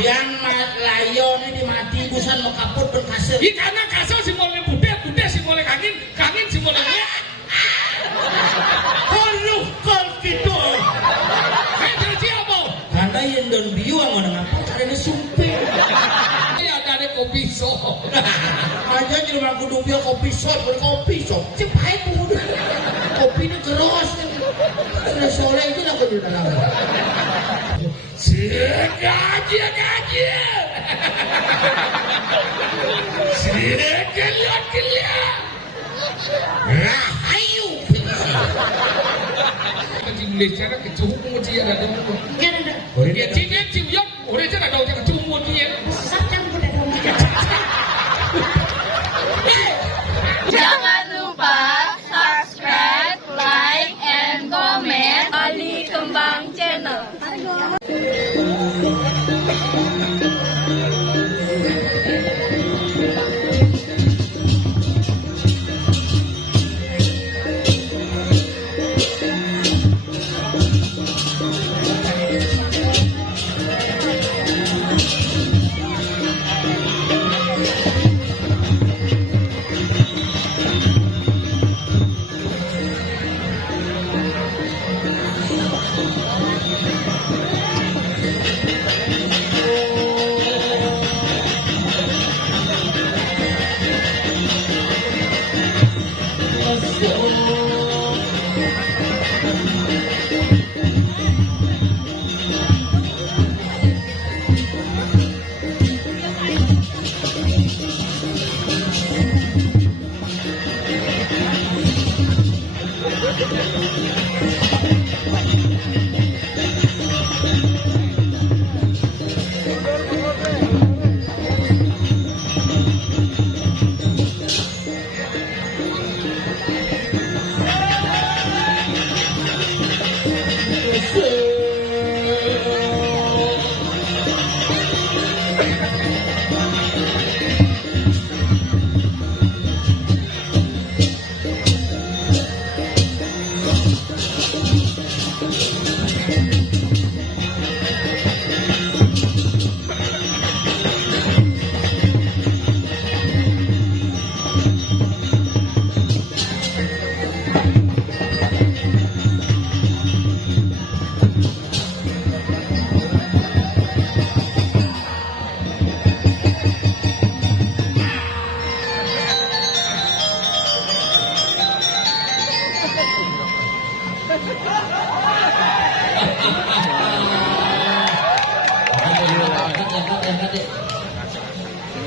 Yang layone di mati busan mau kaput berkasir. Karena kasar si mulai budek si mulai kangin si mulai Koluh kol gitu. Jadi apa? Karena yang don biu mau ngapa karena sumping. Ini ada kopi shop. Aja di rumah kudu biu kopi shop berkopi shop. Cepai mudah. Kopi ini keros. Terus sore itu aku di dalam. Gaji. Geliat. Rahayu. Di Malaysia nak kecung muji ada dong. Kena. Dia cina cium, orang cina ada orang kecung muji. Sakang pada kamu. Jangan lupa subscribe, like, and comment Ali Kembang Channel.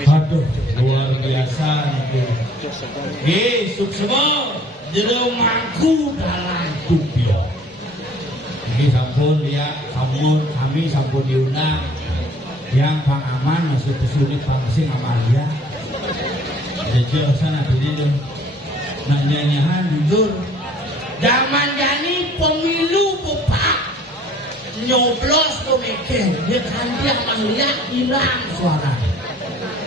Aduh, luar biasa nih. Sukses jelemaku dalam tupio. Ini sampun ya, kami sampun diundang. Yang Bang Aman masuk ke sini Pangsing Amalia. Jadi sana diri tuh. Nak nyanyian jujur. Zaman jani pemilu bapak nyoblos tuh mikir. Dia kan dia melihat hilang suara.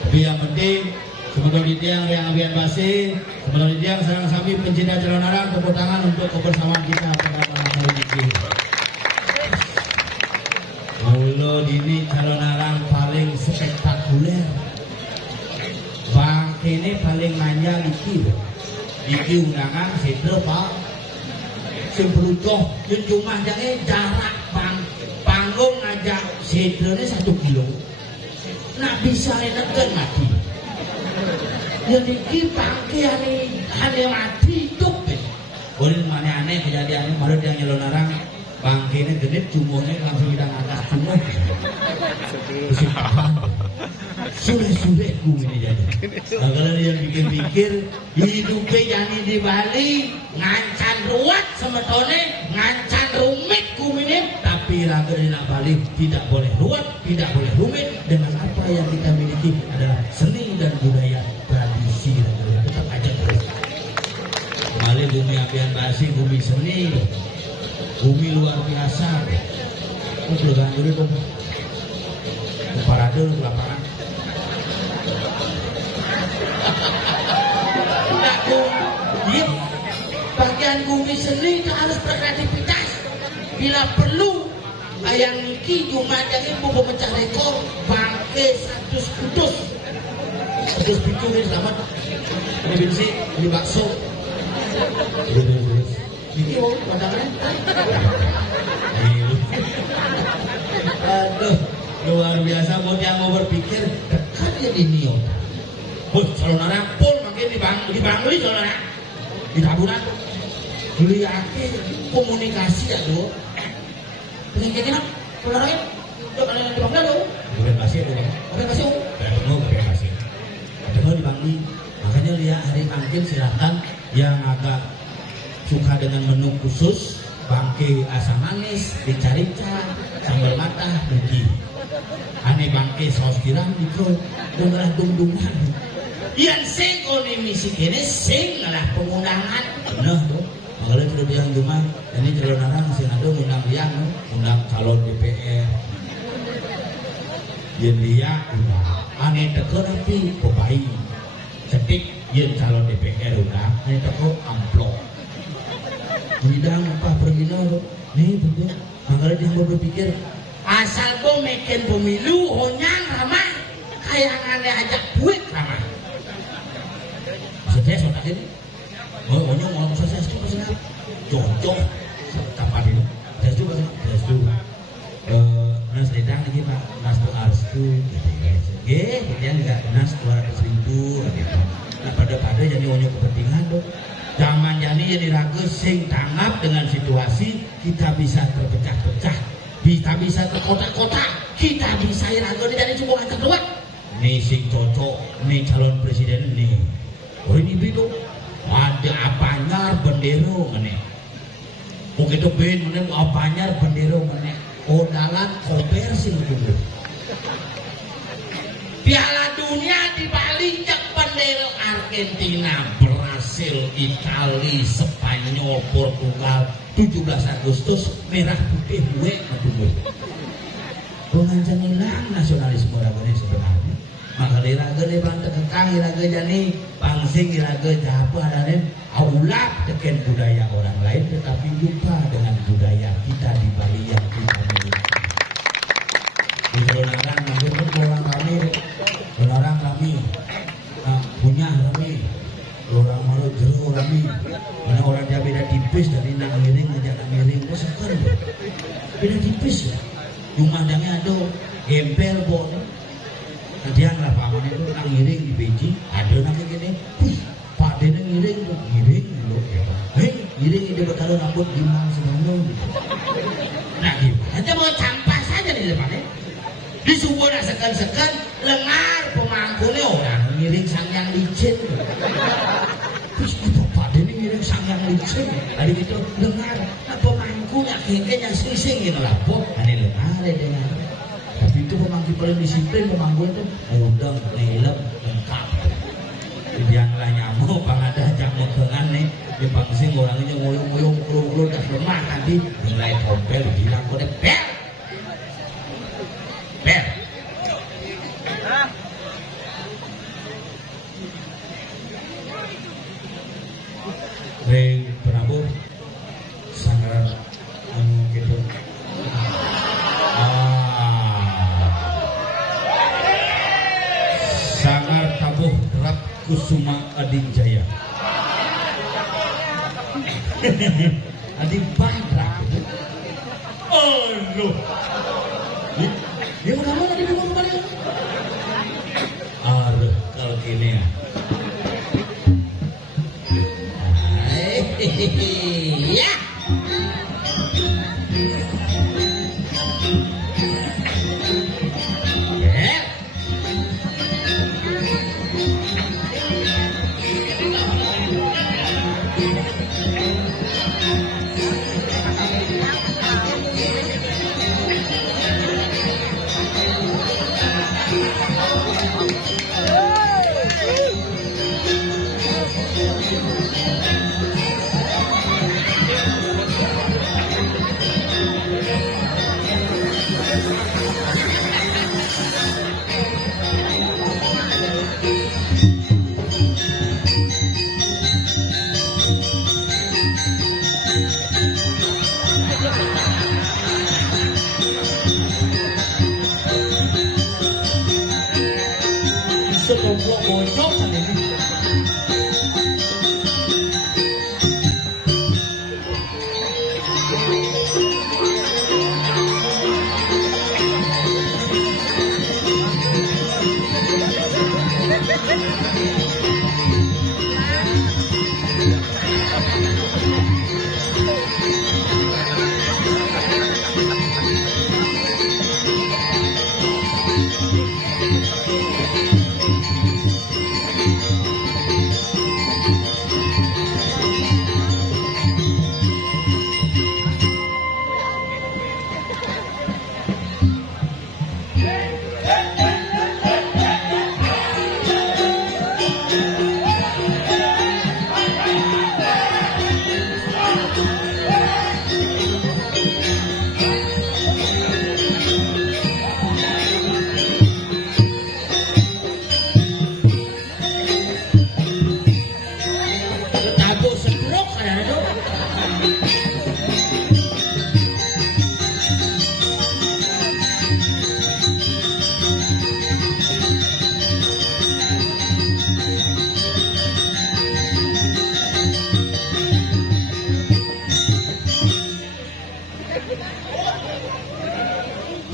Tapi yang penting semoga di tiang yang abian basi, semoga di tiang sarang sami pencinta calon arang, tepuk tangan untuk kebersamaan kita pada malam hari ini. Mulu ini calon arang paling spektakuler. Bang ini paling manja iki undangan sidro pak. Sing pelucoh yang cuma jarak panggung ngajak sidro ini 1 kilo. Nak bisa enakan mati. Jadi kita hari mati hidup. Boleh mana aneh kejadiannya baru dia nyelon orang bangke ini genit cumurnya langsung kita ngangkat cumur. Sudah ku ini jadi. Nah, kalau dia pikir-pikir hidupnya jadi di Bali ngancan ruwet semetone ngancan rumit ku ini. Tapi raga di Bali tidak boleh ruwet, tidak boleh rumit. Dengan apa yang kita miliki adalah seni dan budaya tradisi dan tetap aja terus. Kembali bumi apian basi, bumi seni, bumi luar biasa. Pelugan dulu dong. Parade lu lapangan. Bagian bumi seni itu harus berkreativitas. Bila perlu, yang niki cuma jadi mau memecah rekor. ake status putus picu nih selamat ini bensin ini bakso ini mau pandangannya aduh luar biasa buat yang mau berpikir dekat ya di Nio calon anak pun makin dibangui calon anak di taburan beli ake komunikasi aduh pengen kayak gini calon anak udah kalian dibangun dong bukan masih ada dibangui makanya lihat hari mungkin silakan yang agak suka dengan menu khusus bangke asam manis dicarica sambal matah begi aneh bangke saus tiram itu dengarah dung-dungan yang sing kone misi kene sing lah pengundangan nah tuh makanya sudah bilang cuma ini calon orang sing ada undang yang undang calon DPR yang dia aneh teko tapi kebayi cetik yang calon DPR udah aneh teko amplop bidang apa pergilah nih betul makanya dia berpikir asal kau bikin pemilu honyang ramah kayak aneh ajak duit ramah maksudnya soal ini honyang mau saya itu maksudnya cocok kapan ini saya juga nas ledang lagi pak nas tu arstu dia enggak nas 200.000 gitu nah pada jadi honyang kepentingan tuh zaman jadi ragu sing tanggap dengan situasi kita bisa terpecah-pecah kita bisa terkotak-kotak kita bisa ragu jadi cuma angkat doang nih sing cocok nih calon presiden nih oh ini bido ada apanya bendero mana begitu ben mana apanya bendero mana oh dalam koper sing dulu Piala Dunia di Bali cek bendera Argentina, Brasil, Itali, Spanyol, Portugal 17 Agustus merah putih gue ketemu. Pengancam hilang nasionalisme raganya sebenarnya. Maka diraga nih bang tekekang diraga jani pangsing diraga japa dan aulak teken budaya orang lain tetapi lupa dengan budaya kita di Bali yang kita miliki. Di kebenaran menurut orang kami punya kami orang malu jero kami mana orang dia beda tipis dari nak miring ngajak nak miring kok sekarang beda tipis ya rumahnya ada gempel bon dia nggak paham itu nak miring di beji ada nak gini pak dia miring lo ya miring ini bertaruh rambut gimana sebenarnya nah gimana mau campas saja di depannya di subuh nak sekan lengar pemangkunya orang miring sang yang licin terus itu pak ini miring sang yang licin ada gitu lengar nah pemangkunya kayaknya sing gitu lah pok ini lengar dengar tapi itu pemangku paling disiplin pemangku itu udang lelem lengkap yang lah nyamuk bang ada jamu kengan nih di pangsing orangnya ngoyong dah lemah tadi nilai tompel bilang kode bel Reng Prabu sangat gitu. Sangat tabuh Rat Kusuma Adinjaya. Adi Badra. Oh lo. Dia mana di rumah kemarin? Kalau gini ya. Ya. Bocok kali ini.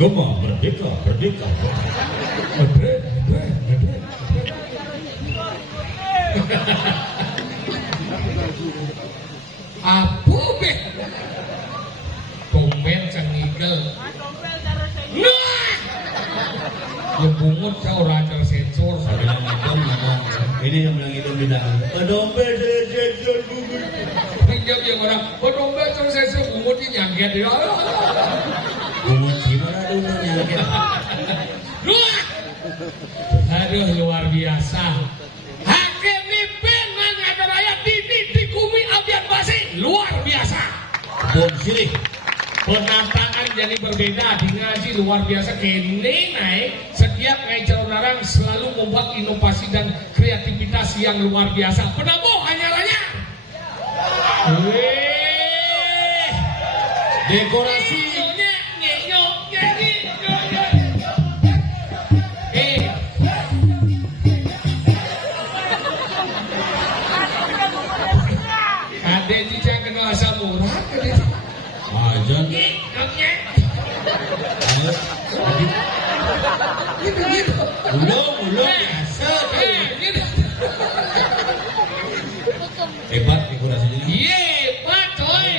Gema merdeka, merdeka. Merdeka, merdeka. Apa be? Komen cengigel. Nah! Yang bungut saya orang tersensor. Saya bilang ngidam ngomong. Ini yang bilang ngidam di dalam. Dompet saya sensor bungut. Pinjam yang orang. Dompet tersensor bungutnya nyangket. Bungut gimana dulu nyangket? Dua. Aduh luar biasa. Hakim Nipin mengatakan raya di kumi abian basi luar biasa. Bom silih. Penampakan jadi berbeda di ngaji luar biasa. Kini naik setiap ngaji calon selalu membuat inovasi dan kreativitas yang luar biasa. Penabuh hanyalanya. Dekorasi. Ajan. Ulung biasa. Hebat dekorasinya. Hebat coy.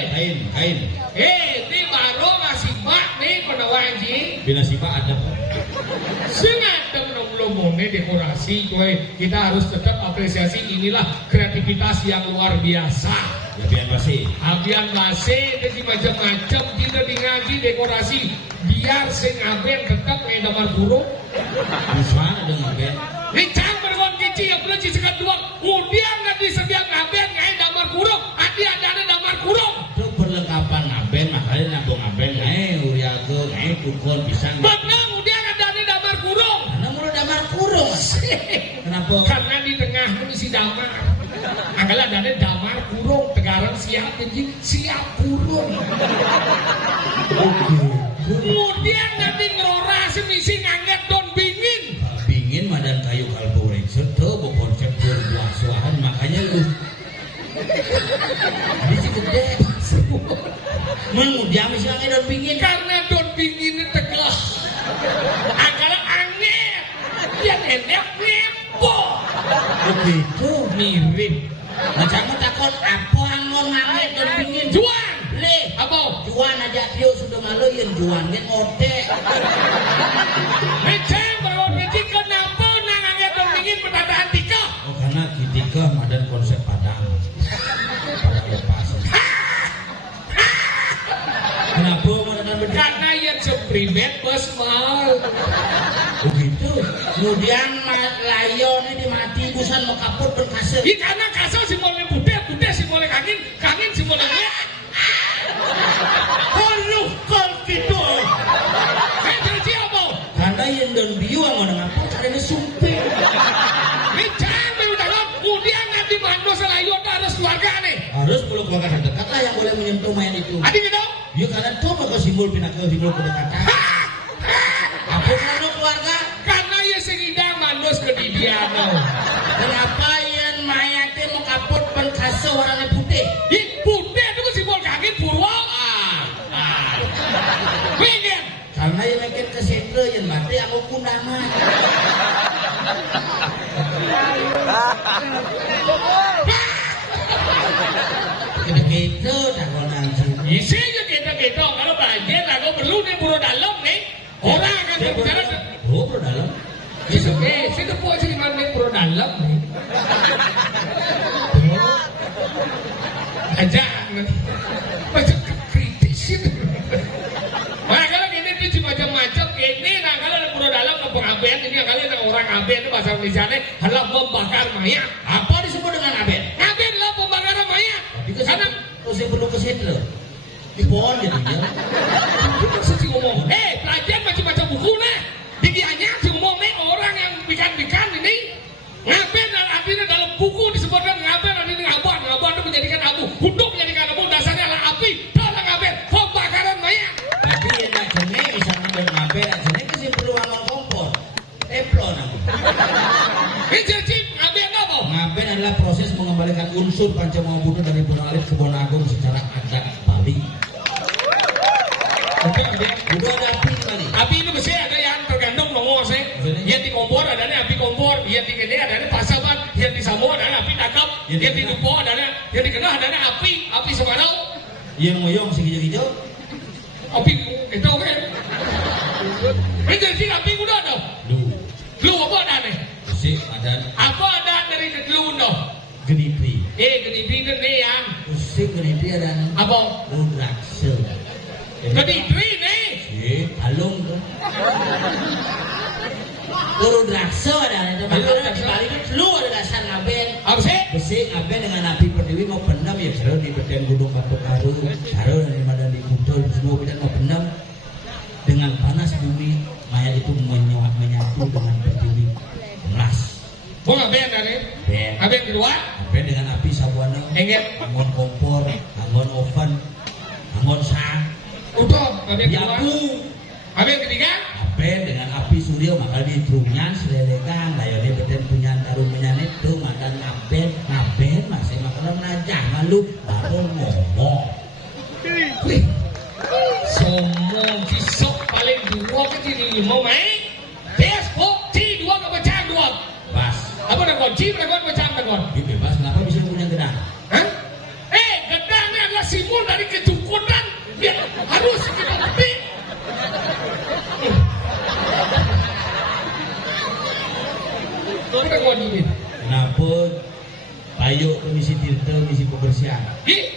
Kain. Ini baru ngasih bak nih pada wajib. Bila siapa ada. Sengaja belum dekorasi coy. Kita harus tetap apresiasi, inilah kreativitas yang luar biasa. Abian basi. Abian basi jadi macam-macam tidak di ngaji dekorasi biar sing aben tetap kayak damar burung. Mana dong aben? Licang berwan kecil yang perlu cisekat dua. Kemudian nanti setiap aben kayak damar burung. Hati ada damar burung. Itu perlengkapan aben makanya nabung aben uriago tukun pisang. Benar kemudian ada damar burung. Karena mulu damar kurung. Kenapa? Karena di tengah isi damar. Angkala ada damar kurung. Tegarang siap jadi siap kurung. Kemudian nanti ngerora semisi ngangkat don bingin. Bingin madan kayu kalbu rekset tuh konsep buah suahan makanya lu. Ini sih gede. Mengudiam sih ngangkat don bingin. Karena don bingin tegah. Angkala angin. Dia nenek ngepo. Begitu Mirip. macammu takut apa angon ngangkat don bingin. Juan. Le, Apa? juan aja dia sudah malu yang juan kan ote. Meceng berlawan meceng kenapa nangangnya don bingin pertataan tika? Oh karena kitika madan konsep padang. Padang lepas. Kenapa madan begitu? Karena yang seprimet bos mal. Begitu. Kemudian layone dimati busan mau kaput berkasir. Di karena kasar si boleh putih si boleh kangin si boleh lihat. Aduh kau gitu. Saya terci apa? Karena yang dan biuang mau ngapa caranya sumpit. Meceng baru dalam kemudian nanti mando selayu harus keluarga nih. Harus pulau keluarga terdekat lah yang boleh menyentuh main itu. Adik gitu? Ya karena tuh mau simbol pinaka simbol kedekatan. Apa kalau keluarga? Karena ya segidang mandos ke didiano. nganggo kundangan. Kita takon anjing. Isinya kita kalau banjir aku perlu nih buru dalam nih. Orang akan berbicara. Oh, bro dalam. Situ po sih mana nih buru dalam nih. Aja, macam kritis itu. Nah kalau ini tuh macam-macam ini, nah kalau ada buru dalam ke pengaben ini kalau ada orang aben itu bahasa Indonesia adalah membakar mayat. Apa disebut dengan aben? Aben lah pembakaran mayat. Karena saya perlu ke situ. Di pohon jadinya. Kita sih ngomong, pelajar macam-macam buku nih. Digianya sih ngomong nih orang yang bikan ini ngaben dan artinya dalam buku disebutkan ngaben artinya ngaban itu menjadikan abu, untuk menjadikan abu dasarnya adalah api. Dalam ngaben pembakaran mayat. Tapi yang nak jenis misalnya ngaben, jenis kasi perlu amal kompor. Teflon aku. Jadi ngaben apa? Ngaben adalah proses mengembalikan unsur Pancamawabuna dari Gunung Alit ke Kebon Agung secara adat Bali. Udah ada api tadi. Api itu biasanya ada yang tergantung nomor sih. Yang di kompor adanya api kompor, yang di gede adanya pasaman, yang di Samoa adanya api takap, yang di Dupo adanya, yang di Kenah adanya api semarau. Yang moyong si hijau-hijau. Api itu kan. Itu sih api udah ada. Lu apa ada nih? Si ada. Apa ada dari lu dah? Genipi. Genipi itu nih yang. Si genipi ada. Apa? Rudrakse. Genipi nih. Alung tuh. Rudrakse ada. Itu makanya di Bali itu lu ada dasar ngaben. Apa sih? Besi ngaben dengan api pertiwi mau pendam ya. Kalau di Beten Gunung Batu Karu, kalau dari Madan di Kutul, semua kita mau pendam. Dengan panas bumi, mayat itu menyatu dengan pertiwi. Melas. Mau ngaben dari? Ben. Ngaben kedua? Ngaben dengan api sabuana. Enggak. Anggon kompor, anggon oven, anggon sang. Udah, ngaben kedua. Yaku. Ngaben ketiga? Ngaben dengan api surya maka di trunyan selelegang. Layone beten punyan taruh punyan itu makan ngaben masih makan najah malu baru ngomong. Wih. Somong kisok paling dua ke sini mau main? Des kunci dua ke pecah dua. Pas. Apa ada kunci berapa pecah tegon? Bebas kenapa bisa punya gedang? Hah? Gedangnya adalah simbol dari kecukupan. Ya harus kita ngerti. Apa tegon ini? Kenapa? Payuk komisi tirta, misi kebersihan.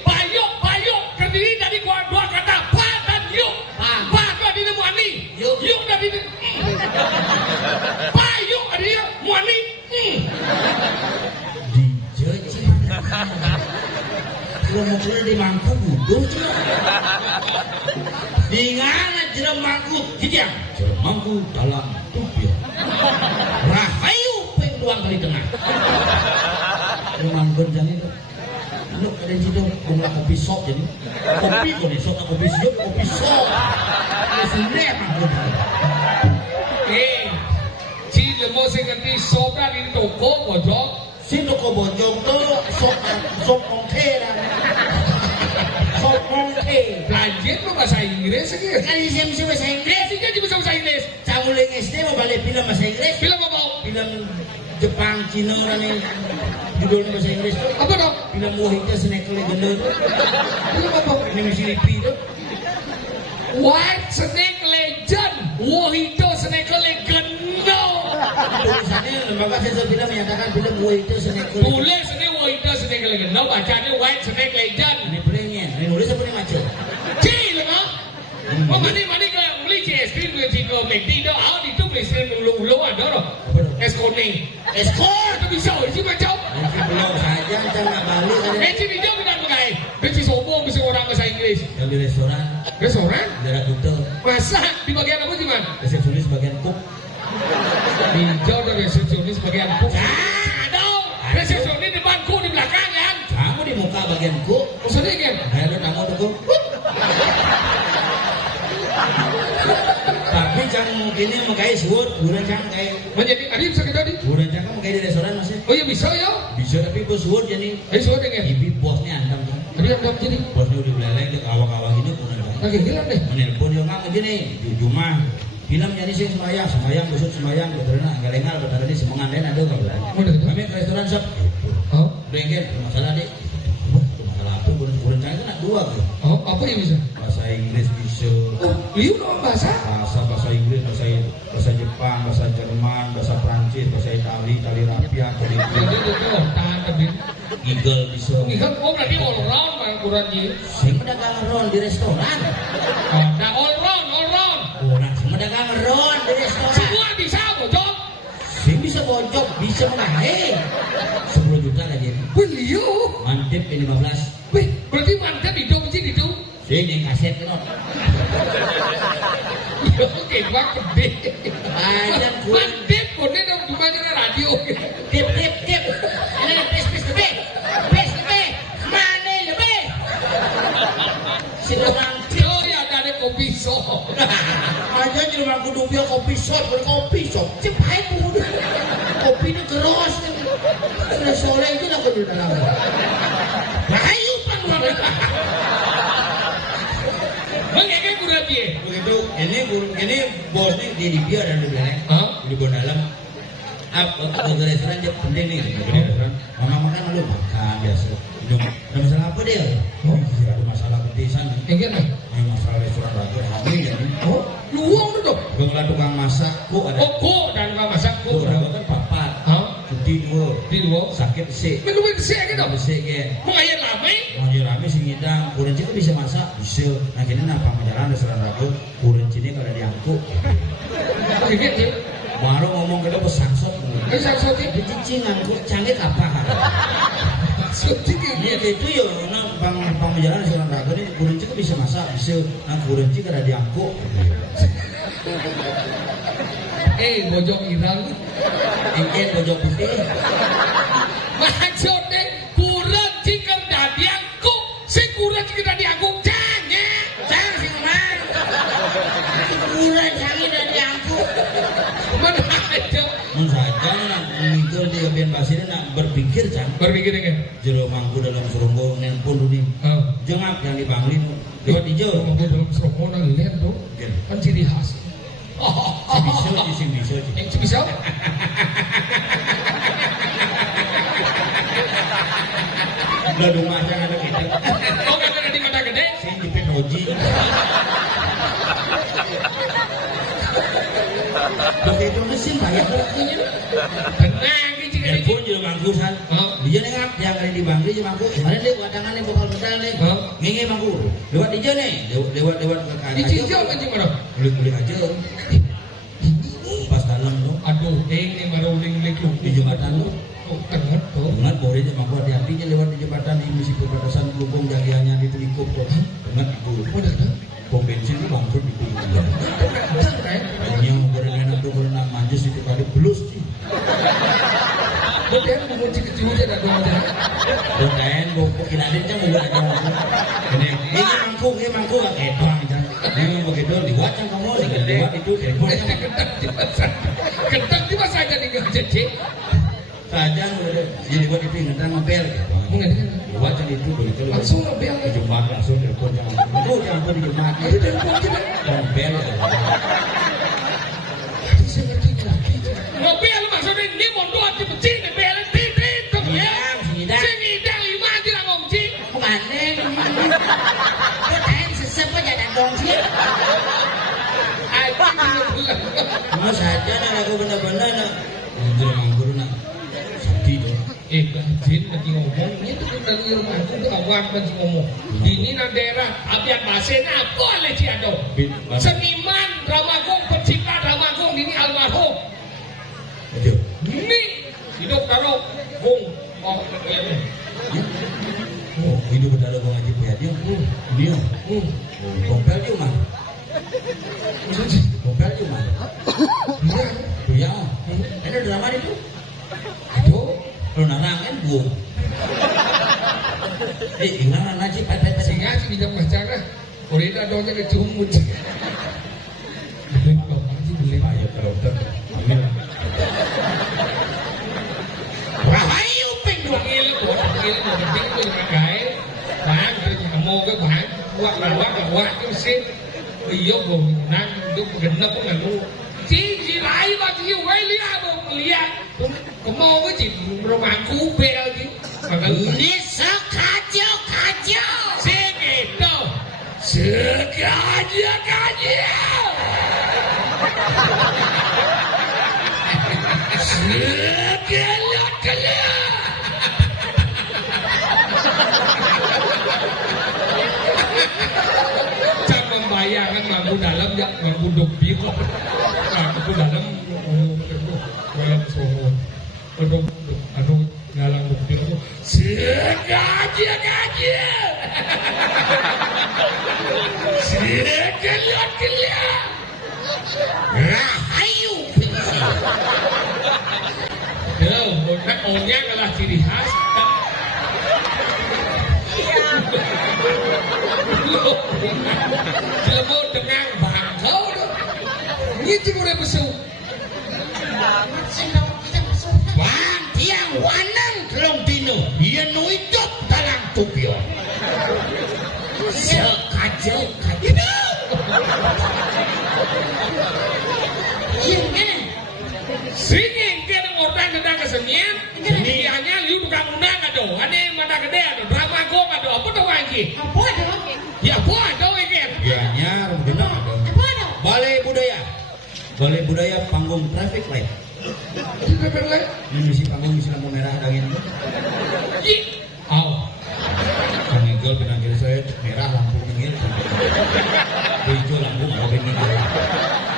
Payuk terdiri dari dua kata pa dan yuk. Pa itu artinya muani. Yuk dari payuk artinya muani. Dijeci. Kalau mau keluar di mangku buduh cina. Di ngana jerem mangku, jadi jerem mangku dalam tubuh. Rahayu penguang kali tengah. Memang berjani itu. Lu ada di situ guna kopi sok jadi. Kopi kok nih sok kopi siap kopi sok. Ini sudah mangku. Si lemo sing ngerti sopra di toko bojong. Si toko bojong tuh sok mongke dah. Sok mongke. Belajar lo bahasa Inggris sih. Kan ini saya bahasa Inggris. Sih kan bisa bahasa Inggris. Camuling SD mau balik film bahasa Inggris. Film apa? Film Jepang, Cina orang ini judulnya bahasa Inggris tuh. Apa dong? Film Wahita Snake Legend. Film apa? Ini mesti repeat tuh. White Snake Legend. Wahito Snake Legend. Tulisannya lembaga sensor film menyatakan film Wahita Snake Legend. Boleh sini Wahito Snake Legend. No bacanya White Snake Legend. Ini pelengnya. Ini nulis apa nih macam? Cil kan? Oh mani ke beli es krim ke Ciko McD itu awal itu beli es krim ulu ada loh. Es kuning. Eskor. Itu bisa sih macam. Mungkin belum saja jangan balik. Cil hijau kita pakai. Beci sombong bisa orang bahasa Inggris. Yang di restoran. Restoran? Daerah Kuta. Masa di bagian apa sih man? Resepsionis bagian cook. Hijau dan resepsionis bagian cook. Aduh, resepsionis di bangku di belakang kan? Kamu di muka bagian cook. Maksudnya kan? Ayo lo tamu tuh. Tapi jangan mungkin ini mengkai suut, buran jangan kayak. Menjadi ada bisa kita di? Buran jangan mengkai di restoran masih. Oh iya bisa ya? Bisa tapi bos suut jadi. Suat dengan. Ibi bosnya andam kan. Tadi yang dapat jadi. Bosnya udah beleleng dia awak-awak ini pun ada. Lagi hilang deh. Menelpon dia nggak begini, Jumah Film jadi sing sembayang besok sembayang beterna galengal beterna di semangan ada enggak berani. Kami ke restoran sep. Oh, Bengkel masalah deh. Masalah apa kurang cari kan dua ke. oh, apa yang bisa? Bahasa Inggris bisa. Liu dong bahasa? Bahasa Inggris, bahasa Jepang, bahasa Jerman, bahasa Prancis, bahasa Itali Rapia, Jadi itu tahan tapi. Eagle bisa. Ini kan oh berarti all round bang kurang ji. Sing pedagang ron di restoran. Nah all round. Orang sing pedagang ron di restoran. Semua bisa bocok. Sing bisa bojok, bisa mengahe. 10 juta aja. Beliau. Mantep ke 15. Wih, berarti mantap hidup sih itu. Sing yang kaset kan. Ya oke, bang gede. Banyak kurang. Mantap, kode dong gimana radio. Tip. Ini pes lebih. Mana lebih? Sing orang Oh ya ada kopi shop. aja di rumah kudu dia kopi shop, cepai kudu. Kopi ini keras. Sudah sore itu nak kudu dalam. Bayu pan Mengeke kurang dia. begitu ini bosnya di dia dan di belakang. Hah? Di dalam. Ke restoran dia penting nih. Ke restoran. Mama makan lu makan biasa. Ada masalah apa dia? Oh, ada masalah petisan. Enggak nih. Ini masalah restoran ragu hamil ya. Oh, luang tu dong. Bangla tukang masak, kok ada. Oh, kok dan nggak masak Kok kok. ragu kan papat. Hah? Cuti dua. Di luar. Sakit sih. Minum bersih gitu. Besek kan. Mau ayat lama? Mau rame sing ngidang, kurenci kan bisa masak, bisa. Nah kini napa menjalan restoran ragu, kurencinya kalau diangkut. Sedikit ya. Baru ngomong kita pesangsot. Bisa soti. Cicing ngangkut canggih apa? Soti Iya itu ya, nah pang menjalan restoran ragu ini kurenci kan bisa masak, bisa. Nah kurenci kalau diangkut. bojong irang. Ingin bojong putih. Maksudnya kurang jika dadi aku, si kurang jika dadi aku Jangan sih kemana. Kurang canggih dari diangkut. mana aja Mun saja nak mikir di bagian basir nak berpikir can. berpikir kan? Jero mangku dalam surunggo nelpon dulu nih. Jengap yang dibangli lewat hijau. Aku dalam serombongan lihat tuh, kan ciri khas. Bisa. Yang bisa? Udah rumah jangan ada kita. Oh kan ada di kota gede? Saya jepit hoji. Begitu mesin banyak lakunya. Tenang ini jika Nelpon jero mangku san. Dia nengap yang ada di bangli je mangku. Kemarin dia wadangan nih bakal besar nih. Nginge mangku. Lewat hijau nih. Lewat ke kanan. di Cijau kan cuma Beli aja. Pas dalam lo. aduh ini baru uling-uling lu Di jembatan lo. oh tengah tuh Dengan bolehnya mangku hati-hatinya lewat di jembatan di misi perbatasan Kelungkung jagiannya di Telikuk kok. Dengan itu. udah tuh Pom bensin itu bangkrut itu. Hanya berenang tuh berenang manjus itu kali belus sih. betul mau kunci kecil aja dah dong Bukan, bukan kinadin kan juga ada. Ini mangkuk gak ketong kan. Ini begitu diwacang kamu lewat itu teleponnya ketat di masa aja nih jadi saja udah jadi buat itu ngedang ngepel. mungkin Diwacang itu begitu langsung ngebel ke jembatan langsung telepon jangan di jembatan. itu telepon kita Ngepel. saya ngerti lagi ngebel maksudnya ini mau doa di pecing ngebel titit Ngidang. sengidang lima aja lah ngomci Bukan neng. Kau tanya sesep aja dan dongsi. Cuma saja nak aku benar-benar nak. Jadi manggur nak. Sedih dong. Jin lagi ngomong itu kan dari rumah itu tuh awak lagi ngomong ini na daerah abian basen apa oleh Ciado seniman Ramagung pencipta Ramagung ini almarhum Betul. ini hidup karo Gung oh ini Oh, hidup berdalam mengaji dia. Dia. Kompel dia mah. Kompel dia mah. Ya. Ada drama itu. aduh Kalau narang kan gua. Ingat ngaji pet-pet singa sih bisa baca Orida doanya kecumut beli bapak sih beli ayo ke dokter. Amin. Rahayu peng dua kilo penting itu pakai bang mau ke bang buat lawak itu sih iya gue nang itu genap pun nggak mau. Chỉ lại mà chỉ quay lihat dong lihat. Kemau cái chỉ romangku bel gitu. Maka Nisa kacau kacau. segitu. Sengaja kacau. Segelak-gelak. Saya membayangkan mampu dalam ya, mampu dobir, mampu dalam, dalam sohon, aduh dalam dobir itu sengaja, segelak-gelak, Rahayu. Tuh, botak orangnya adalah ciri khas. Jelemu dengan bangkau dong. Ini cuma udah besuk. Wan tiang wanang kelong dino. Dia nuitup dalam tupio. Sekacau kacau. Singing dia orang tentang kesenian. Seniannya liu tukang undang aduh. Ane mana gede aduh. Drama gong aduh. Apa tuh lagi? Ya apa aduh ini? Ya nyar benar. Balai budaya. Balai budaya panggung traffic light. Ini si panggung isi lampu merah angin. Oh. Pengigel benang kiri saya merah lampu minggir. Hijau lampu mau minggir.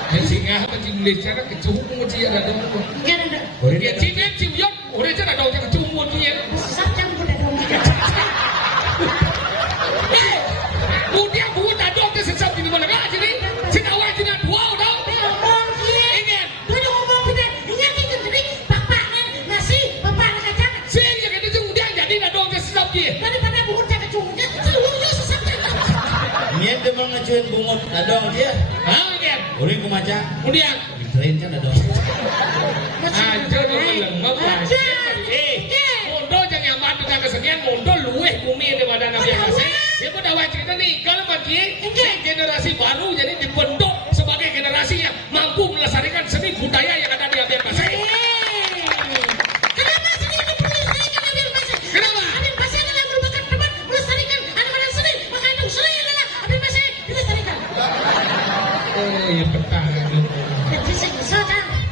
Yang singa macam Malaysia nak kecumuk macam ada dong. Dia cina cium, orang cina dong yang kecumuk dia. Dia buat ada orang sesat di mana lagi ni? Cina awak cina dua dong. Ingat. Saya yang kata tu dia jadi ada orang sesat dia. Niat dia mengajuin bungut adong dia. Ingat. Orang kumaca. Kemudian. Train kan adong. Aja dia lembab. Mondo jangan amat dengan kesenian. Mondo luweh bumi daripada Nabi Hasan. Dia pun dah cerita ni. Kalau bagi generasi baru jadi dibentuk sebagai generasi yang mampu melestarikan seni budaya yang ada di Abian Pasai. Ya betah.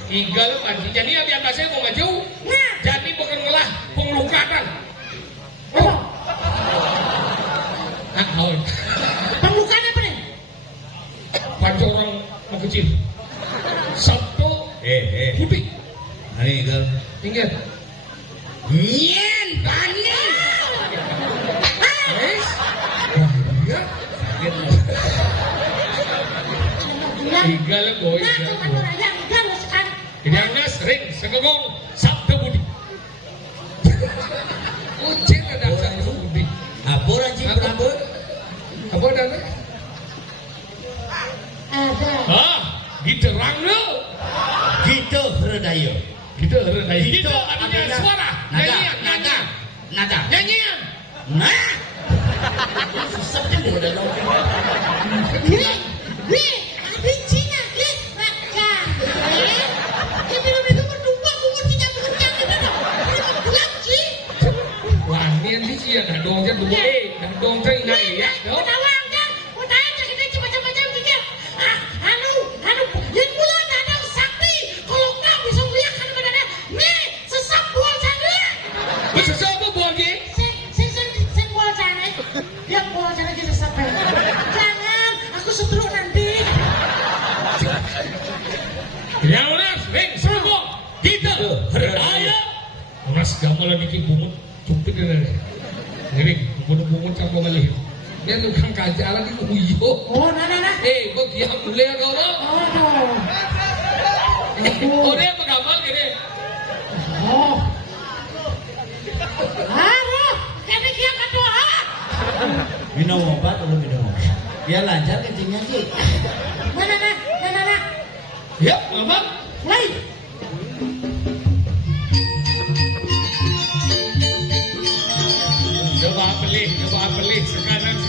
Igal pagi. Jadi Abian Pasai mau maju. Jadi bukan ngelah pengelukatan. Pembukaan apa nih? Pancorang mau kecil. Sabtu putih. Hari igal. Ingat. Nyen tani. Ya. Igal boy. Yang nas ring segogong Sabtu putih. Ucil ada Sabtu putih. Apa lagi berambut? Apa namanya? Gitu rang lo. Gitu herdaya. Gitu rendah. Gitu artinya suara. Nyanyian. Nada. Nyanyian. Nah. Susah kan dia udah tahu. Wah, ini yang di sini ada dong yang dua dan dong yang naik ya. Besar apa buat dia? Yang nas ring semua. Gitu. Herdaya. Mas gamal bikin bungut cupit ini. Ngiring bungut campur malih. Dia tukang kajalan di uyo. Bagi yang mulai kau dia mengamal gini. Minum obat atau minum obat? Biar lancar kencingnya sih. Ya, ngamal. Coba pelih sekarang.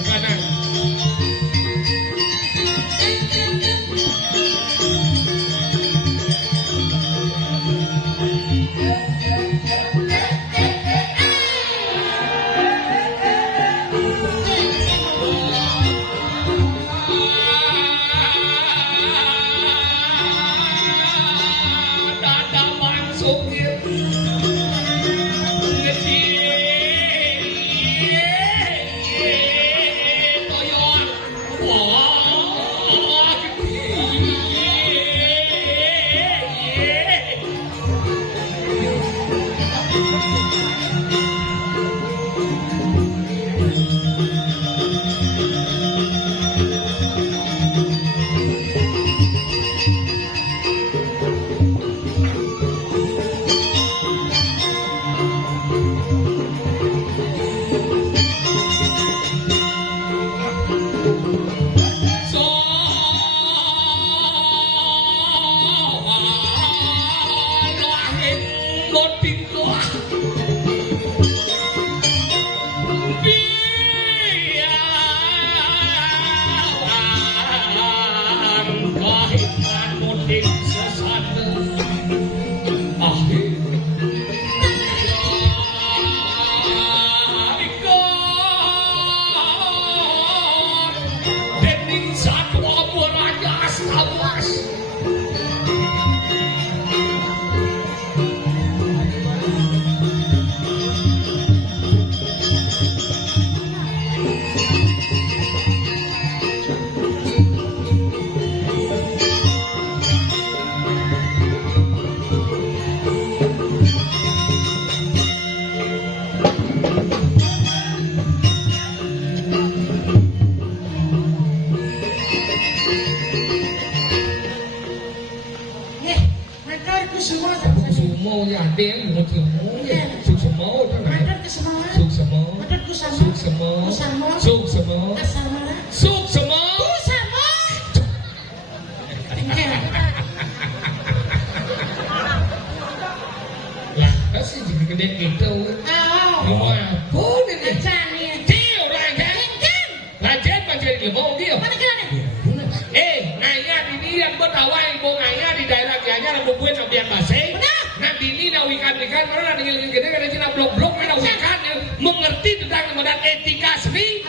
Mengerti tentang etika seni?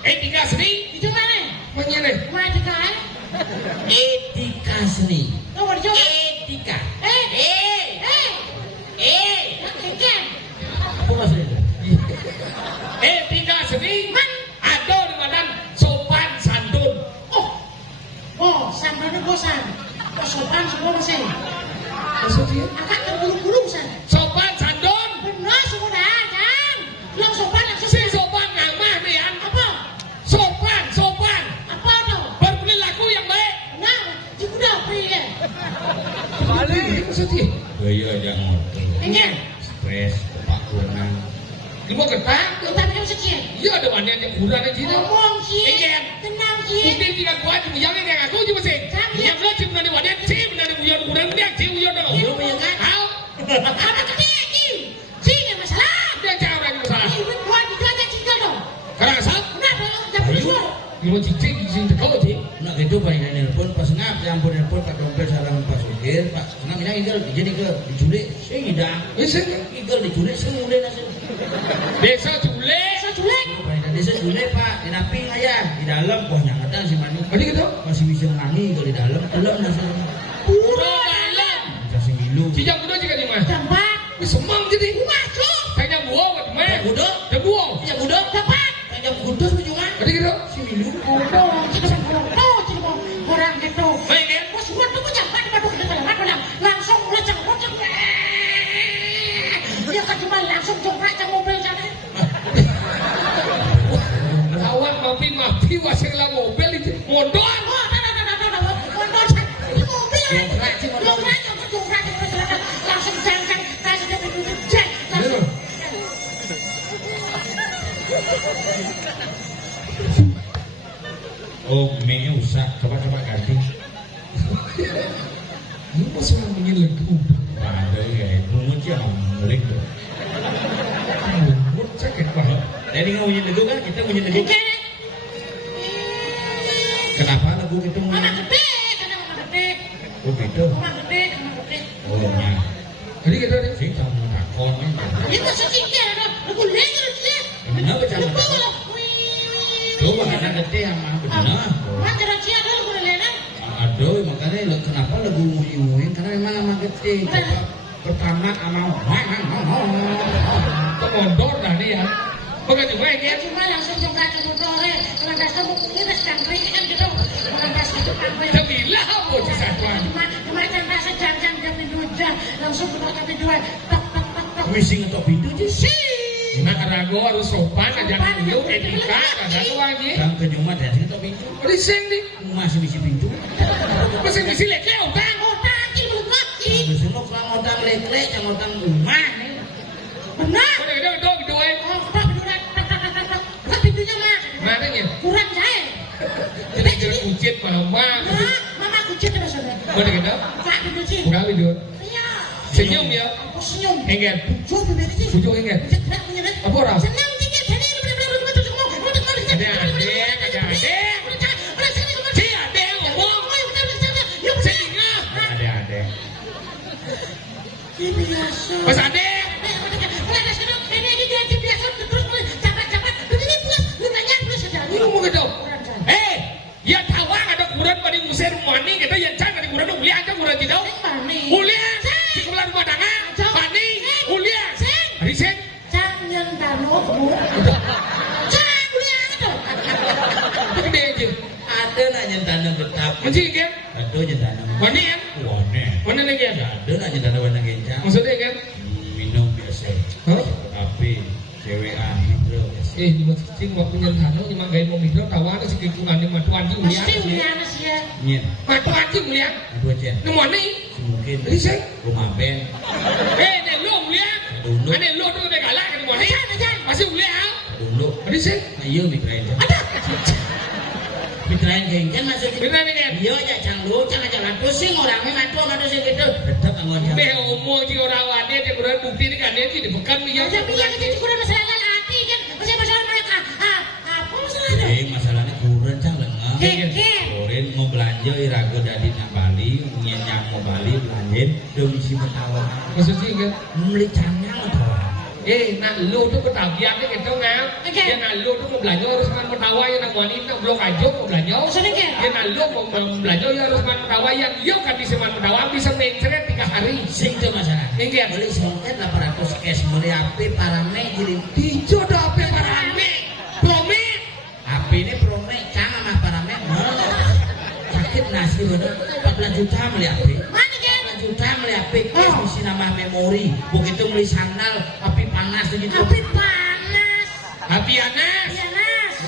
Etika seni? Etika seni. Etika. Apa maksudnya? Etika seni ada di badan sopan santun. Santunnya bosan. Sopan semua masih. Maksudnya? Akak terburu-buru san. Sopan santun. Benar semua dan. Yang sopan langsung. Si sopan ngamah nih ya. Apa? Sopan. Apa tuh? Berperilaku yang baik. Nah, udah pria. Balik maksudnya. Gaya jangan. Enggak. Stres, kepakuran. Di mau ketak? Tapi kamu sekian. Iya ada wanita yang kurang aja. Ngomong sih. Enggak. Tenang sih. Mungkin tidak kuat yang kayak aku cuma sih. Yang lo cuma dari wadah sih dari buyon kurang dia sih buyon dong. Iya punya kan? Apa ketiga ini? Sih nggak masalah. Dia cara yang masalah. Ini buat dijaga cinta dong. Karena asal. Kenapa? Jangan bersuara. Lu cicing di sini kau sih. Nak gitu Pak ini nelpon pas ngap campur nelpon Pak dompet sarang Pak Sugir Pak ngap bilang igel jadi ke diculik saya tidak Bisa. igel diculik saya mulai nasi Desa cule. Julek. Pak ini desa culik Pak di naping ayah di dalam wah nyangkatan si Mani Tadi gitu. masih bisa ngangi kalau di dalam nasi Pura dalam. kasih ngilu Si jam udah juga di mana? Tempat. Wis semang jadi. Masuk. Kayaknya buang di mana? Budok Jam buang. ya budok Tempat. jam kudus ujungan Tadi gitu. si ngilu Orang gitu. Baik kan? Pas gua tuh jangan baduk langsung leceng. Dia kan cuma langsung jongkrak ke mobil sana. Lawan mapi wasir lah mobil itu modal. Langsung jangkang kasih dia duduk jek langsung. oh menu usah coba ganti Lu masih menyeling ke udah. ada ya bungut ya ngelik tuh Lu sakit banget. jadi nggak punya lagu kan kita punya lagu Ini kenapa lagu itu punya anak gede, karena anak gede, oh gitu anak gede. oh ya Tadi gitu nih. sih kamu takon kan Itu sedikit ada, aku lihat dia. kenapa Lu jangan bawa lah. coba anak gede sama benar Macam dia ada lu boleh lihat. aduh makanya kenapa lagu muing karena memang sama gede coba pertama amau Kemondor dah nih ya. Bukan cuma Ya ini. cuma langsung buka kebutore, lantas kamu iris dan keringan gitu, lantas itu kamu yang Terbilah apa cisatuan. cuma tanpa sejangan kami dua, langsung buka kami dua, tak tak tak tak. misi ngetok pintu aja sih. Nah karago harus sopan aja dulu etika ada tuh aja. Kang kenyuma dan ngetok pintu. Rising nih. Masih misi pintu. Masih misi leke utang. Oh tadi belum mati, Besok kalau ngotang lek-lek, yang ngotang rumah. benar. Udah dua. Oh tak pintunya, tak pintunya mah, Mana nih? kurang saya. Jadi kira kucit mama. Mama kucing terus ada. Udah gitu. Tak pintu sih. Bukan video. Iya. Senyum ya. Aku senyum. Enggak. Coba beri sih. Tujuh enggak. Tidak punya deh. Apa orang? Senang dikit, jadi ini benar-benar untuk semua. Untuk mau Ada adek. Si adek ngomong. Sehingga. Ada. Biasa. Pas adek. Lu mau gitu. Ya tawa ada kurang pada musir mani kita yang canggih kurang ulia aja kurang tidak. Ulia. Di keluar rumah tangga. Mani. Ulia. Rising. Gede aja. Ada nanya tanah betap. Macam kan? Ada aja tanah. Mani kan? Wane. Mana lagi ada? Ada nanya tanah warna kencang. Maksudnya kan? Minum biasa. Hah? Api. CWA hidro biasa. Di masjid waktu nyentano cuma gaya mau mikro tawana si kikungannya matuan di ulia. Nyet. Matuan di ulia. Aduh aja. Nemoni. Mungkin. Rising. Rumah band. Nih lu ulia. Ane lu tuh udah galak kan nemoni. Masih ulia. Dulu. Rising. Ayo mitrain. Mitrain kencang maksudnya. Benar nih kan? Iya aja canglu, jangan jalan pusing orangnya ngadu sih gitu. Tetap anggon Beh omong si orang wane dia kurang bukti ini kan dia sih dibekan dia. Masalahnya kurang cang lengah. Kurang mau belanja irago dari Bali, nyanyang mau Bali belanja domisi Betawa. Maksudnya kan? Beli canang Betawa. Nak lu tuh ketabiannya gitu kan? Ya nak lu tuh mau belanja harus makan Betawa ya nak wanita belum aja mau belanja. Ya nak lu mau belanja ya harus makan Betawa yang dia kan bisa makan Betawa bisa mencret 3 hari. Sing tuh masalah. Enggak Beli songket 800 cash beli api parame giling. hijau dah apa yang rame. Prome. Api ini prome cang sama parame. Sakit nasi bener. 14 juta beli api. 14 juta beli api. Isi nama memori. Begitu beli sandal api panas gitu. Api panas.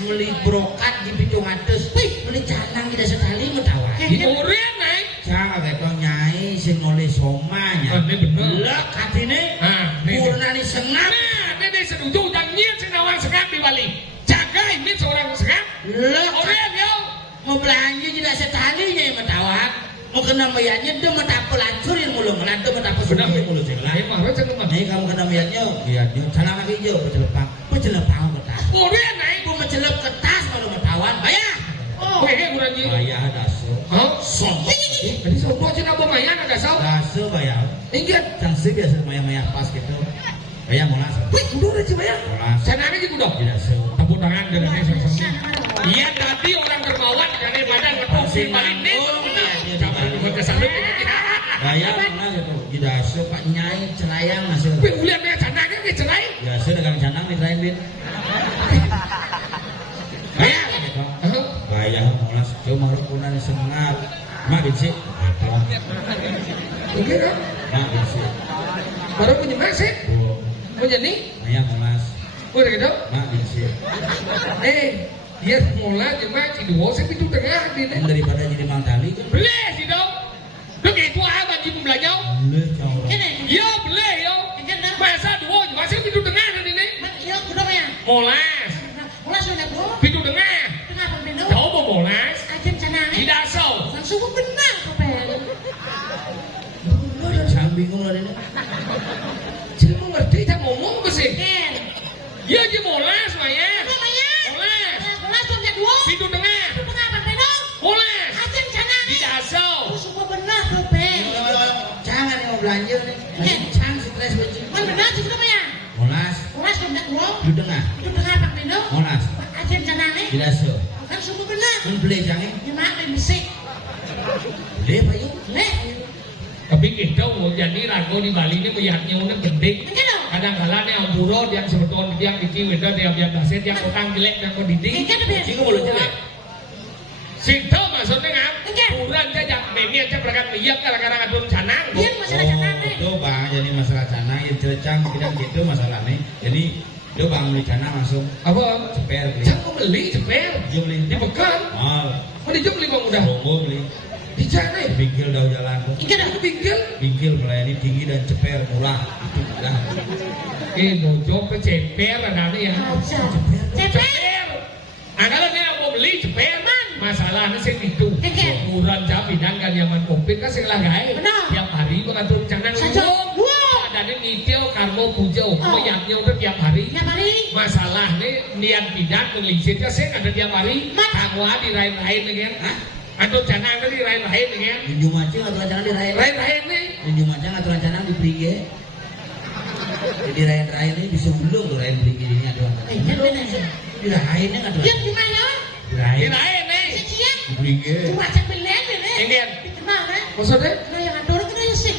Beli brokat di pitung atas. Beli canang tidak sekali ngetawa. Urian naik. Jangan kayak nyai sing ngoleh somanya. Ini bener. Lek katine. Purnani sengap. Ini sedudu dan nyet senawang sengap di Bali. Jaga ini seorang sengap. Lek Urian yo. mau belanja tidak sekali nya ngetawa. Mau kena mayatnya dia mau tak pelacurin mulu ngelanda mau tak Benar pesudah mulu sing lain. Mah macam mana? Nih kamu kena mayatnya, mayatnya sana lagi hijau pejelepang ketas. Urian naik. Mau menjelep ketas malu metawan, bayar. Oke, kurang ji. Bayar daso. Hah? Sombong. Jadi sopo aja nabo mayan ada saw. Daso bayar. Ingat. Cangsi biasa maya-maya pas gitu. Bayar molas. Wih, udah aja bayar. Molas. Sana aja udah. Tidak so. Tepuk tangan dengan sama-sama. Iya tadi orang dermawan dari badan berfungsi paling nih. Sabar juga kesalut. Bayar molas itu. Tidak so Pak Nyai celayang masuk. Wih, ulian bayar canangnya nih cerai. Ya so dengan canang diterain bin. Bayar. Bayar molas. Cuma rukunan sengat. Mak binsi. Oke kan? Mak binsi. Baru punya masih. Punya nih. Bayar molas. Udah gitu. Mak binsi. Dia mulai cuma si dua saya pintu tengah di Yang daripada jadi mantali kan. beli sih dong. Lu kayak itu apa di pembelanja? Boleh cowok. Yo beli yo. Masa dua juga saya pintu tengah di ini. Molas. Pintu tengah. Jauh mau molas. Tidak so. Jangan bingung lah ini. Jadi mau ngerti tak ngomong ke sih? Ya dia molas Maya. Molas. Pintu tengah. Molas. Tidak so. Jangan nih mau belanja nih. Jangan stres baju. Molas. Di tengah. Molas. Tidak so. Kan beli jangan. Beli apa yuk? Tapi kita mau jadi rago di Bali ini melihatnya udah gending. Kadang-kadang yang buruk yang sebetulnya yang bikin itu dia biar baset yang orang jelek yang kodidik. Ciku mulut jelek. Sinto maksudnya ngap. Buran saja memi aja berangkat liap kadang-kadang adun canang. Iya masalah canang nih. Itu bang, jadi masalah canang yang celecang tidak gitu masalahnya. Jadi itu bang beli canang langsung Apa? ceper beli. Jangan kau beli ceper. Jom beli. Di Pekan. Mal. Oh di Jom beli bang udah. Bongo beli. Di sana ya. Bingkil daun jalan. Ikan dah. Bingkil. Bingkil melayani tinggi dan ceper murah. Itu dah. Dojo ke ceper ada ya. Ceper. Nah kalau dia mau beli ceper masalahnya sih itu. Ceper. Ukuran jabinan kan zaman covid kan sing lagai. Benar. Tiap hari mengatur canang Saja. Wow. Ada nitil karbo pujo. Mayatnya udah tiap hari. Tiap hari. Masalahnya niat bidan melisitnya sih ada tiap hari. Kangwa di lain-lain kan. Atau canang tadi lain-lain kan. Di Lumajang aturan canang di rain. Lain-lain nih. Di Lumajang aturan canang di Pringge. Jadi rain-rain ini bisa belum tuh rain Pringge ini aturan canang. Di rainnya aturan. Yang di mana? Di rain. Lain nih. Sekian. Di Pringge. Cuma cek belian ini. Indian. Dikenal kan? Maksudnya? Nah yang atur itu yang sing.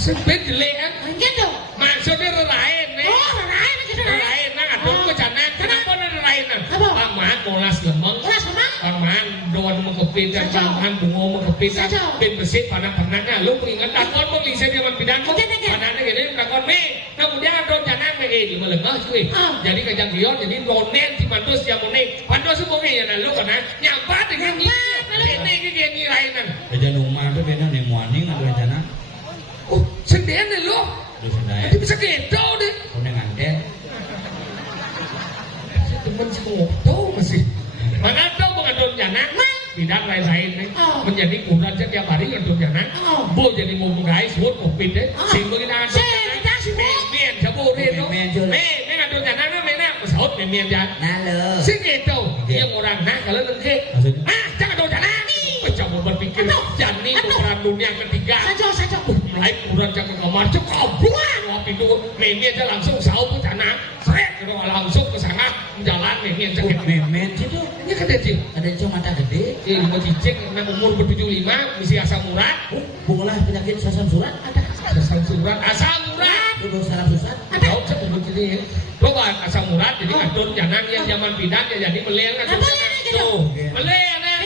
Sempit jelek kan. Enggak dong. Maksudnya lain nih. Oh, lain gitu lain. Lain nang atur ke canang. Kenapa ada lain nang? Apa? Paman molas lemeng. Kelas memang. Paman doan mengkepit dan Saja. paman bungo mengkepit dan Saja. pin besit panah-panahnya. Lu ingat takon mau liset yang pidan kok. Oke, oke. Panahnya gini takon nih. Kemudian ada canang nih di melengah cuy. Jadi kejang gion jadi ronen di mantus yang mune. Pantus mune ya lu kan nyampat dengan ini ini lain nang. Aja rumah itu beda nih muaning aturan canang. Oh, sendirian nih lu. Terus sendiri. Nanti bisa gitu deh. Kau ngantet. Teman si tahu masih. Mana tahu mengadun jangan? Tidak lain-lain nih. Menjadi kurang setiap hari ngadun jangan. Bo jadi mau guys, buat covid deh. Sehingga kita ngadun jangan. Mien, jabu rin tuh. Mien ngadun jangan tuh mien apa saut mien jangan. Nalo. Sih gitu. Yang orang nak kalau lengkap. Jangan ngadun jangan. Coba berpikir jani perang dunia ketiga. Saja. Naik kurang jangan kamar cukup. Waktu itu mien aja langsung saut ke sana. Seret langsung ke sana jalan mien sakit. Memen itu Ini kan dia cik. ada yang cuma mata gede. Mau cicing karena umur ber-75 misi asam urat. Bungalah penyakit sasam surat ada. Asam urat, asam urat. Itu saraf susah. Tahu cek umur ini ya. Coba asam urat jadi ngadun jangan yang zaman bidan ya jadi melihat kan. Tuh, melihat nah.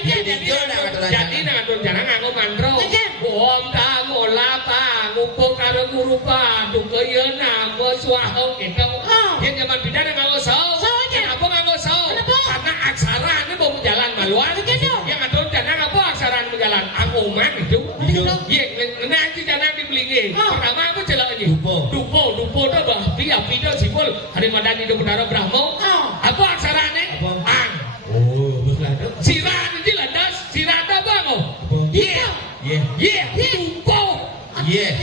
Jadi ngadun jangan nganggo mantro. Om tamo lapa ngumpul karo guru pandu keyeuna meswahong gitu. Yang zaman bidan nganggo saw. Kenapa nganggo saw? Karena aksara ini mau jalan maluan. Yang ngadun jangan apa aksara ini jalan? Angoman itu. Iya, nanti jangan dibeli. Pertama aku celak aja. Dupo tuh bah. Api itu simbol hari madani itu benar Brahmo. Apa aksara ini? Ang. Oh, betul ada. Siran itu landas. Siran apa lo? Iya. Dupo. Iya.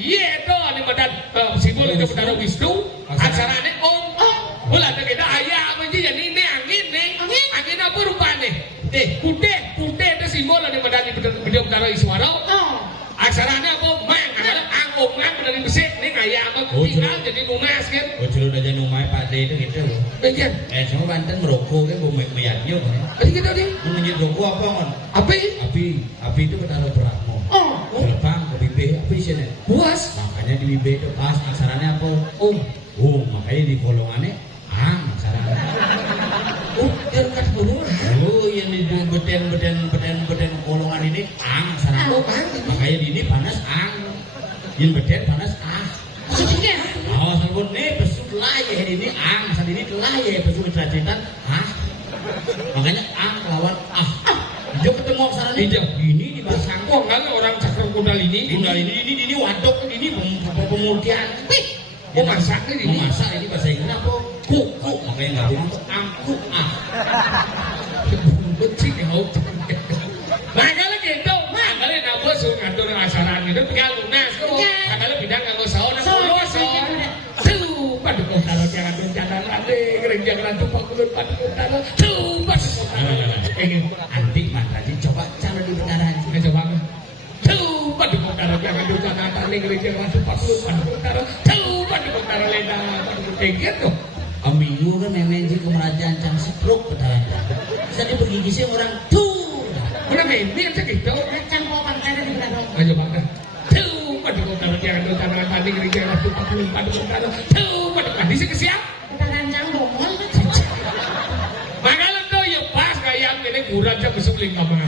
Itu hari madani simbol itu benar Wisnu. Aksara ini Om. Bola kita ayah apa sih jadi ini angin nih. Angin apa rupanya? Putih itu simbol dari madani benar Iswara. Aksaranya apa? Mang, anggoman dari besik nih kayak apa? Tinggal jadi lunas kan? Oh, celur aja numai Pak D itu gitu loh. Bagian. Sama Banten merokok kan mau meyaknya kan? Tadi gitu nih. Menyit rokok apa kan? Api itu benar Brahmo. Telepang ke bibe, api sini. Puas. Makanya di bibe itu pas aksaranya apa? Makanya di kolongannya aksaranya. Jangan kat burung. Yang di beden kolongan ini aksaranya. Makanya di ini panas yang beden panas sabun nih besuk layeh ini saat ini layeh besuk kerajinan makanya lawan Jo ketemu aksara ini dipasang. Kan orang cakra kundalini ini wadok ini pemurtian. Masak ini. Masak ini bahasa Inggris apa? Kuku makanya nggak bilang angkuk Becik ya. Nah kalau gitu, kalau nabo suruh ngatur asaran itu tinggal lunas tuh. Kalau bidang nggak usah pada kotara jangan rencana lagi kerja kerja pakulut pada kotara anti tadi coba cara di benaran coba pada kotara jangan rencana lagi kerja kerja pakulut pada kotara pada kotara leda gitu. Minggu kan memang di kemerajaan can setruk benaran bisa dipergi orang tuh udah main dia gitu Can bawa pantai di belakang. ayo makan ning gereja waktu 44 karo. Tuh, pada di sini siap. Kita rancang bongol. Mangalan tuh ya pas kayak ini kurang aja besok lima mana.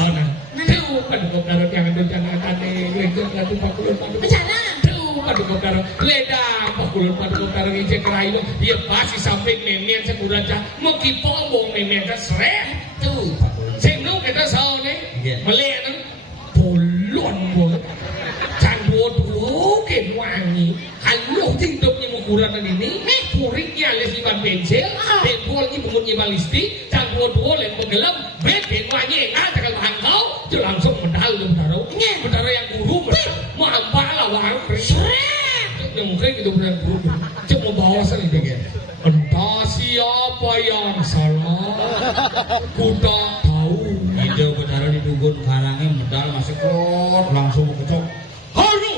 Oh nah. Tuh, pada karo yang ada jangan gereja waktu 44. Bencana. Padu karo leda pakulun padu karo ngecek railo dia pasti sampai memen sekuraja mau kipong memen seret tuh sing kita saone melen bolon bol candwo dulu ke wangi halo tingdopnya ukuran ini puriknya les liban pensil bolnya bungutnya balistik candwo dulu les menggelam beken wangi ada kalau hangkau itu langsung medal taruh yang guru mampak lah warung yang mungkin itu benar berubah cuma bawa sana dia entah siapa yang salah kuda tahu itu benar di dugun karangnya medal masih kok langsung kecok halo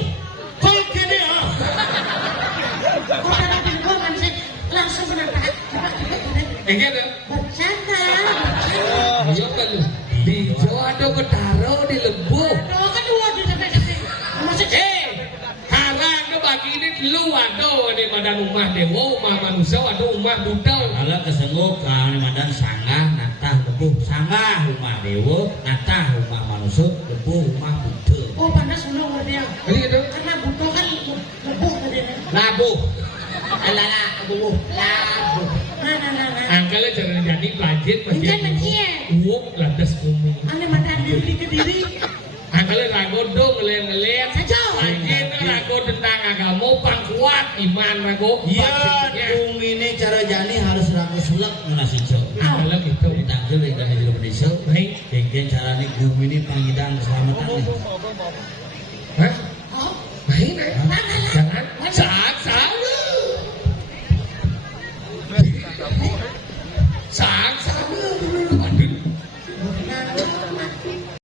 kalau gini ah Kota Bingkong kan sih langsung menantang. enggak ada Bercanda. iya kan di Jawa ada betaro di Lembu Doa kedua di depan-depan. Maksudnya karang ke bagi ini lu waduh di madan rumah dewa rumah manusia waduh rumah budal kalau kesenguk kalau madan sanggah natah lebuh sanggah rumah dewa natah rumah manusia lebuh rumah buddha oh panas belum dia. jadi gitu Karena butuh kan lebih tadi. labuh alala abuh labuh Nah. angkanya jangan jadi pelajar Bukan mencien. uang lantas umi Ane mata diri ke diri. angkanya rago dong ngeliat Saja. pelajar rago tentang agama pang kuat iman rago iya dung ini cara jani harus ragu sulak nasi cok angkanya gitu ditangkil dengan di Indonesia baik pengen cara nih dung ini pangidang keselamatan nih